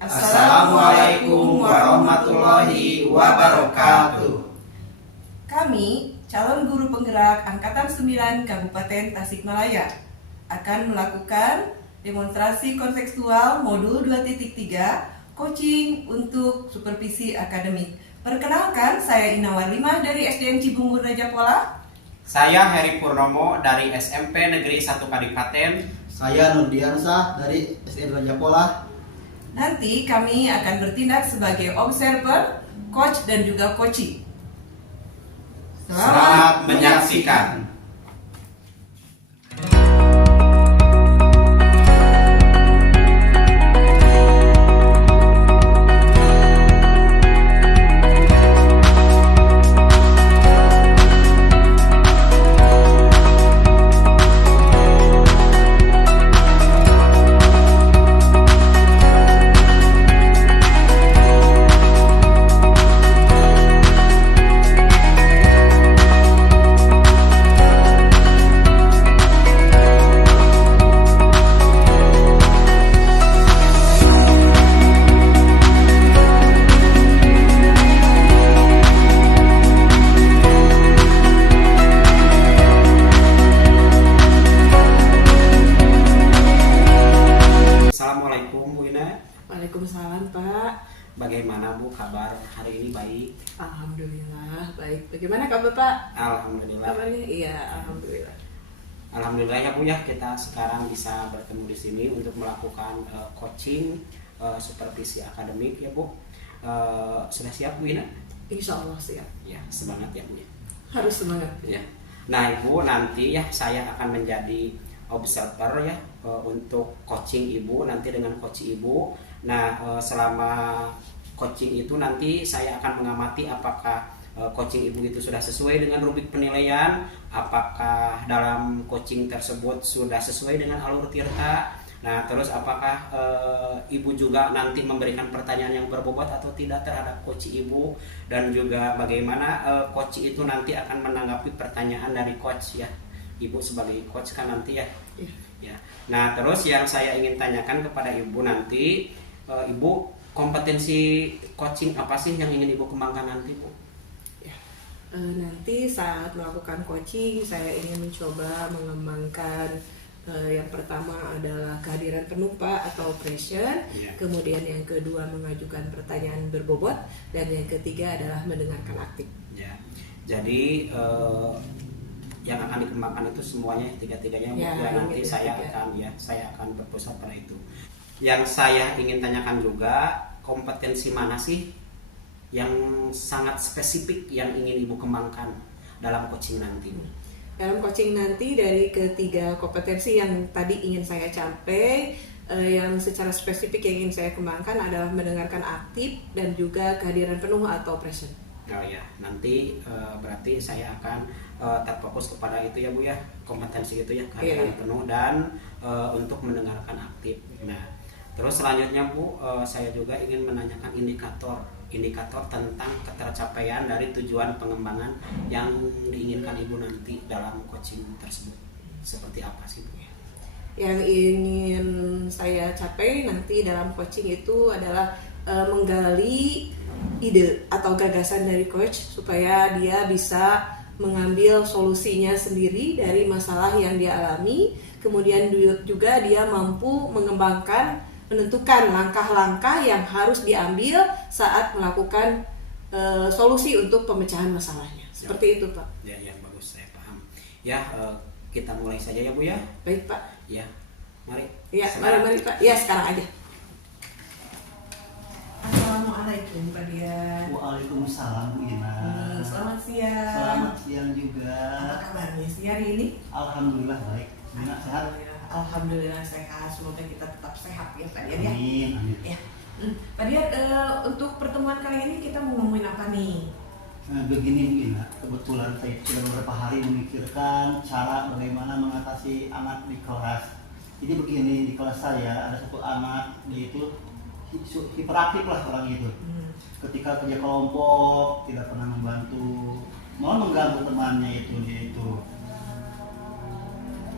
Assalamualaikum warahmatullahi wabarakatuh. Kami, calon guru penggerak Angkatan 9 Kabupaten Tasikmalaya, akan melakukan demonstrasi kontekstual modul 2.3 coaching untuk supervisi akademik. Perkenalkan, saya Ina Warlimah dari SDN Cibungur Raja Pola. Saya Heri Purnomo dari SMP Negeri 1 Kadipaten. Saya Nurdiansah dari SDN Raja Pola. Nanti kami akan bertindak sebagai observer, coach, dan juga coaching. Selamat menyaksikan. Assalamualaikum Bu Ina. Waalaikumsalam, Pak. Bagaimana Bu kabar hari ini? Baik. Alhamdulillah, baik. Bagaimana kabar, Pak? Alhamdulillah. Kabarnya? Iya, alhamdulillah. Alhamdulillah ya Bu ya, kita sekarang bisa bertemu di sini untuk melakukan coaching supervisi akademik ya Bu. Sudah siap Bu Ina? Insya Allah siap. Ya, semangat ya Bu ya. Harus semangat. Ya. Nah Ibu, nanti ya saya akan menjadi observer ya untuk coaching Ibu, nanti dengan coach Ibu. Nah selama coaching itu nanti saya akan mengamati apakah coaching Ibu itu sudah sesuai dengan rubrik penilaian, apakah dalam coaching tersebut sudah sesuai dengan alur tirta. Nah terus apakah Ibu juga nanti memberikan pertanyaan yang berbobot atau tidak terhadap coach Ibu, dan juga bagaimana coach itu nanti akan menanggapi pertanyaan dari coach ya. Ibu sebagai coach kan nanti ya. Ya. Nah terus yang saya ingin tanyakan kepada Ibu nanti, Ibu kompetensi coaching apa sih yang ingin Ibu kembangkan nanti Bu? Nanti saat melakukan coaching, saya ingin mencoba mengembangkan yang pertama adalah kehadiran penuh Pak atau present, kemudian yang kedua mengajukan pertanyaan berbobot, dan yang ketiga adalah mendengarkan aktif. Ya. Jadi yang akan dikembangkan itu semuanya tiga-tiganya ya, nanti saya akan berpusat pada itu. Yang saya ingin tanyakan juga, kompetensi mana sih yang sangat spesifik yang ingin Ibu kembangkan dalam coaching nanti? Dalam coaching nanti dari ketiga kompetensi yang tadi ingin saya capai, yang secara spesifik yang ingin saya kembangkan adalah mendengarkan aktif dan juga kehadiran penuh atau present. Oh ya, nanti berarti saya akan terfokus kepada itu ya Bu ya, kompetensi itu ya, kehadiran penuh dan untuk mendengarkan aktif. Nah, terus selanjutnya Bu, saya juga ingin menanyakan indikator tentang ketercapaian dari tujuan pengembangan yang diinginkan Ibu nanti dalam coaching tersebut. Seperti apa sih Bu? Yang ingin saya capai nanti dalam coaching itu adalah menggali ide atau gagasan dari coach supaya dia bisa mengambil solusinya sendiri dari masalah yang dia alami, kemudian juga dia mampu menentukan langkah-langkah yang harus diambil saat melakukan solusi untuk pemecahan masalahnya. Seperti itu Pak. Ya, bagus, saya paham. Ya, kita mulai saja ya Bu ya. Baik Pak. Ya, mari. Ya, mari Pak. Ya, sekarang aja. Assalamualaikum Pak Dian. Waalaikumsalam Bu Ina. Selamat siang. Selamat siang juga. Apa kabarnya sih hari ini? Alhamdulillah baik. Bu Ina sehat? Alhamdulillah sehat. Semoga kita tetap sehat ya Pak Dian ya. Amin. Ya. Pak Dian, untuk pertemuan kali ini kita mau ngomongin apa nih? Nah, begini Bu Ina, kebetulan saya sudah beberapa hari memikirkan cara bagaimana mengatasi anak di kelas. Jadi begini, di kelas saya ada satu anak, dia itu hiperaktif lah orang itu. Ketika kerja kelompok tidak pernah membantu, malah mengganggu temannya dia itu.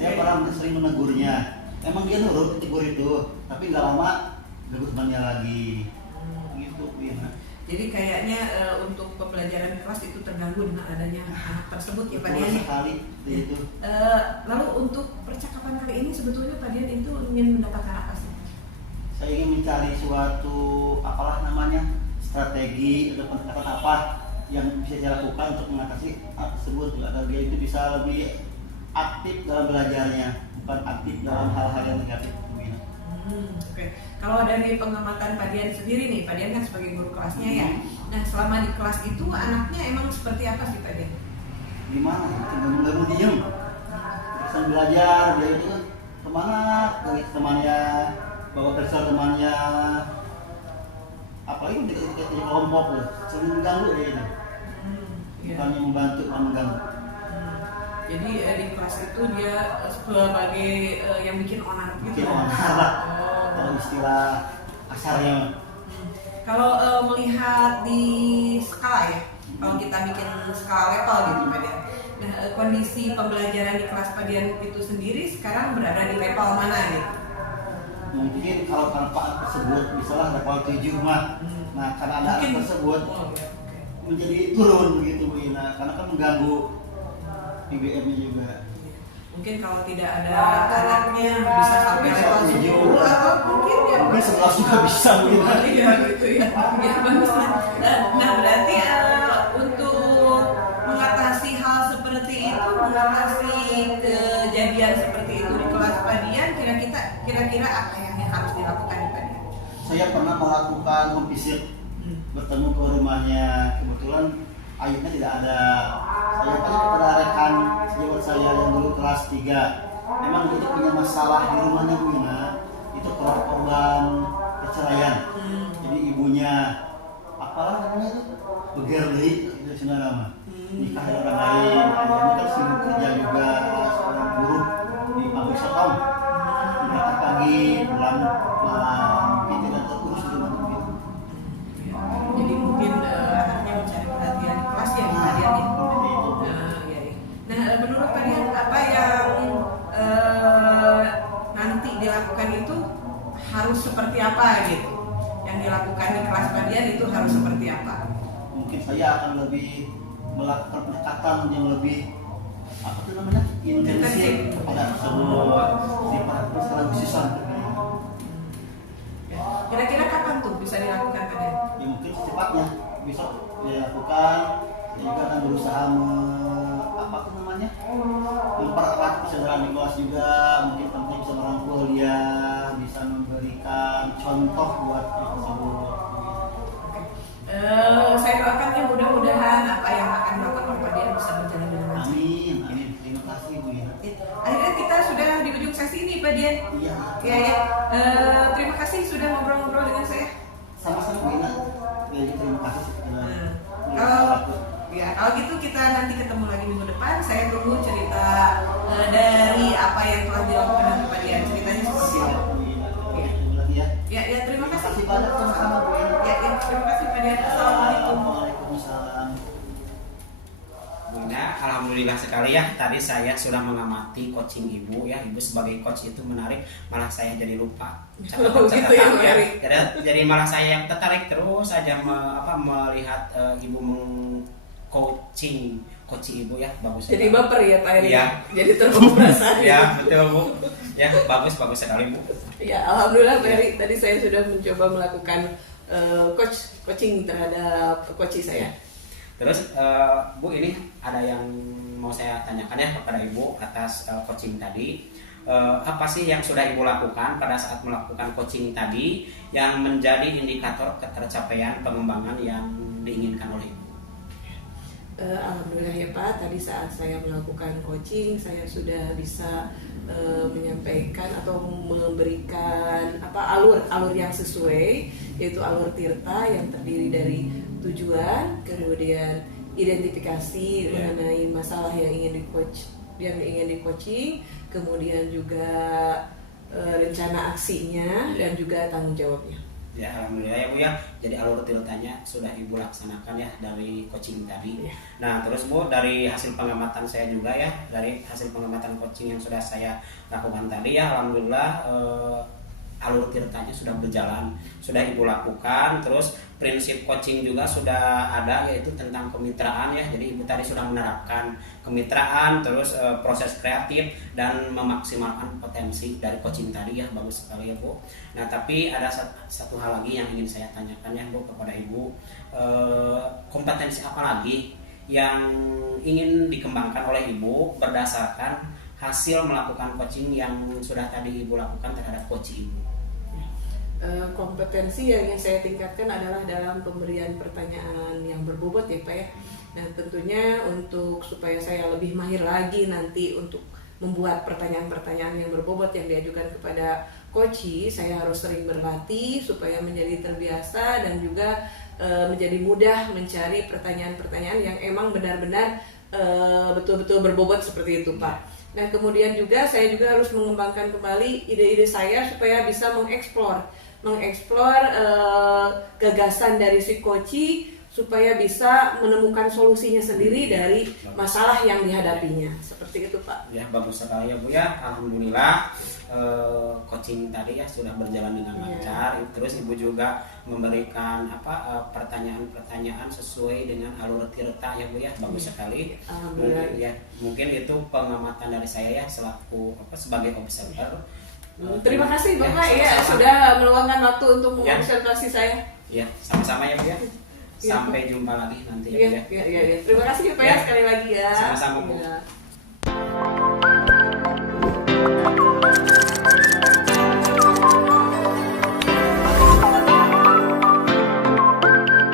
Saya pernah sering menegurnya, emang dia nurut tegur itu, tapi nggak lama ganggu temannya lagi gitu ya. Jadi kayaknya untuk pembelajaran kelas itu terganggu dengan adanya anak tersebut ya Pak Dian. Betul sekali itu. Lalu untuk percakapan kali ini sebetulnya Pak Dian itu ingin mendapatkan apa sih? Saya ingin mencari suatu apalah namanya strategi atau pendekatan apa yang bisa saya lakukan untuk mengatasi hal tersebut agar dia itu bisa lebih aktif dalam belajarnya, bukan aktif dalam hal-hal yang negatif. Oke. Kalau dari pengamatan Pak Dian sendiri nih, Pak Dian kan sebagai guru kelasnya ya. Nah selama di kelas itu anaknya emang seperti apa sih Pak Dian? Gimana? Cenderung diem, terus belajar dia itu kemana? Dari temannya, bawa kerja temannya, apalagi ketika di kelompok loh, sering mengganggu dia itu. Bukannya membantu, malah mengganggu. Jadi di kelas itu dia sebagai yang bikin onar gitu. Bikin onar lah, kalau istilah kasarnya. Kalau melihat di skala ya, kalau kita bikin skala level gitu Pak Dian. Nah kondisi pembelajaran di kelas Pak Dian itu sendiri sekarang berada di level mana gitu? Mungkin kalau manfaat tersebut misalnya level 7 mah. Nah karena ada anak tersebut menjadi turun gitu Bu Ina, karena kan mengganggu IBM-nya juga. Mungkin kalau tidak ada anaknya bisa sampai level 10 atau mungkin ya mungkin 11 juga bisa Bu Ina. Iya gitu ya. Ya bagus lah. Nah berarti untuk mengatasi hal seperti itu, mengatasi kejadian seperti itu di kelas Pak Dian, kira-kira apa yang harus dilakukan di Pak Dian? Saya pernah melakukan home visit, bertemu ke rumahnya. Kebetulan ayahnya tidak ada. Saya tanya kepada rekan sejawat saya yang dulu kelas 3. Memang itu punya masalah di rumahnya Bu Ina. Itu korban perceraian. Jadi ibunya apalah namanya itu? Beger deui itu cenah nama. Nikah dengan orang lain. Ayahnya kan sibuk kerja juga seorang buruh di pabrik sotong. Berangkat pagi, pulang malam. Mungkin tidak terurus di rumah gitu. Jadi mungkin anaknya mencari perhatian di kelas ya Pak Dian ya. Nah menurut Pak Dian apa yang nanti dilakukan itu harus seperti apa gitu? Yang dilakukan di kelas Pak Dian itu harus seperti apa? Mungkin saya akan lebih melakukan pendekatan yang lebih apa itu namanya intensif kepada semua di para sekolah khususan. Kira-kira kapan tuh bisa dilakukan Pak Dian? Ya mungkin secepatnya besok dilakukan. Saya juga akan berusaha apa itu namanya mempererat kesadaran di kelas juga. Mungkin penting bisa merangkul dia, bisa memberikan contoh buat dia tersebut. Saya doakan ya mudah-mudahan apa yang akan dilakukan oleh Pak Dian bisa berjalan dengan lancar. Amin, amin. Terima kasih Bu Ina. Akhirnya kita sudah di ujung sesi ini Pak Dian. Iya. Ya. Terima kasih sudah ngobrol-ngobrol dengan saya. Sama-sama Bu Ina. Ya, terima kasih. Kalau gitu kita nanti ketemu lagi minggu depan. Saya tunggu cerita dari apa yang telah dilakukan oleh Pak Dian. Ceritanya seperti apa? Ya, terima kasih. Terima kasih banyak sama-sama Bu Ina. Ya, terima kasih Pak Dian. Assalamualaikum. Waalaikumsalam. Bunda, alhamdulillah sekali ya. Tadi saya sudah mengamati coaching ibu ya. Ibu sebagai coach itu menarik, malah saya jadi lupa Gitu ya, menarik. Jadi malah saya yang tertarik terus saja melihat ibu coaching ibu ya, bagus. Jadi baper ya Pak Eri. Iya. Jadi terbawa perasaan. Ya betul Bu. Ya bagus sekali Bu. Ya alhamdulillah Pak Eri. Tadi saya sudah mencoba melakukan coaching terhadap coach saya. Terus Bu, ini ada yang mau saya tanyakan ya kepada Ibu atas coaching tadi. Apa sih yang sudah Ibu lakukan pada saat melakukan coaching tadi yang menjadi indikator ketercapaian pengembangan yang diinginkan oleh Ibu? Alhamdulillah ya Pak, tadi saat saya melakukan coaching saya sudah bisa menyampaikan atau memberikan alur yang sesuai, yaitu alur Tirta yang terdiri dari tujuan, kemudian identifikasi mengenai masalah yang ingin di coaching, kemudian juga rencana aksinya dan juga tanggung jawabnya. Ya alhamdulillah ya Bu ya. Jadi alur Tirtanya sudah Ibu laksanakan ya dari coaching tadi. Ya. Nah terus Bu, dari hasil pengamatan saya juga ya, dari hasil pengamatan coaching yang sudah saya lakukan tadi ya, alhamdulillah alur tirtanya sudah berjalan, sudah ibu lakukan. Terus prinsip coaching juga sudah ada, yaitu tentang kemitraan ya. Jadi ibu tadi sudah menerapkan kemitraan, terus proses kreatif dan memaksimalkan potensi dari coaching tadi ya. Bagus sekali ya Bu. Nah tapi ada satu hal lagi yang ingin saya tanyakan ya Bu kepada ibu, kompetensi apa lagi yang ingin dikembangkan oleh ibu berdasarkan hasil melakukan coaching yang sudah tadi ibu lakukan terhadap coach ibu? Kompetensi yang ingin saya tingkatkan adalah dalam pemberian pertanyaan yang berbobot ya Pak ya. Nah tentunya untuk supaya saya lebih mahir lagi nanti untuk membuat pertanyaan-pertanyaan yang berbobot yang diajukan kepada coach, saya harus sering berlatih supaya menjadi terbiasa dan juga menjadi mudah mencari pertanyaan-pertanyaan yang emang benar-benar betul-betul berbobot seperti itu Pak. Nah kemudian juga saya juga harus mengembangkan kembali ide-ide saya supaya bisa mengeksplor gagasan dari si coach supaya bisa menemukan solusinya sendiri dari masalah yang dihadapinya. Seperti itu Pak. Ya bagus sekali ya Bu ya. Alhamdulillah coaching tadi ya sudah berjalan dengan lancar. Terus ibu juga memberikan pertanyaan-pertanyaan sesuai dengan alur tirta ya Bu ya. Bagus sekali. Mungkin ya, mungkin itu pengamatan dari saya ya selaku sebagai observer. Terima kasih Bapak ya sudah meluangkan waktu untuk mengobservasi saya. Ya sama-sama ya Bu ya. Sampai jumpa lagi nanti ya. Terima kasih ya Pak ya sekali lagi ya. Sama-sama Bu.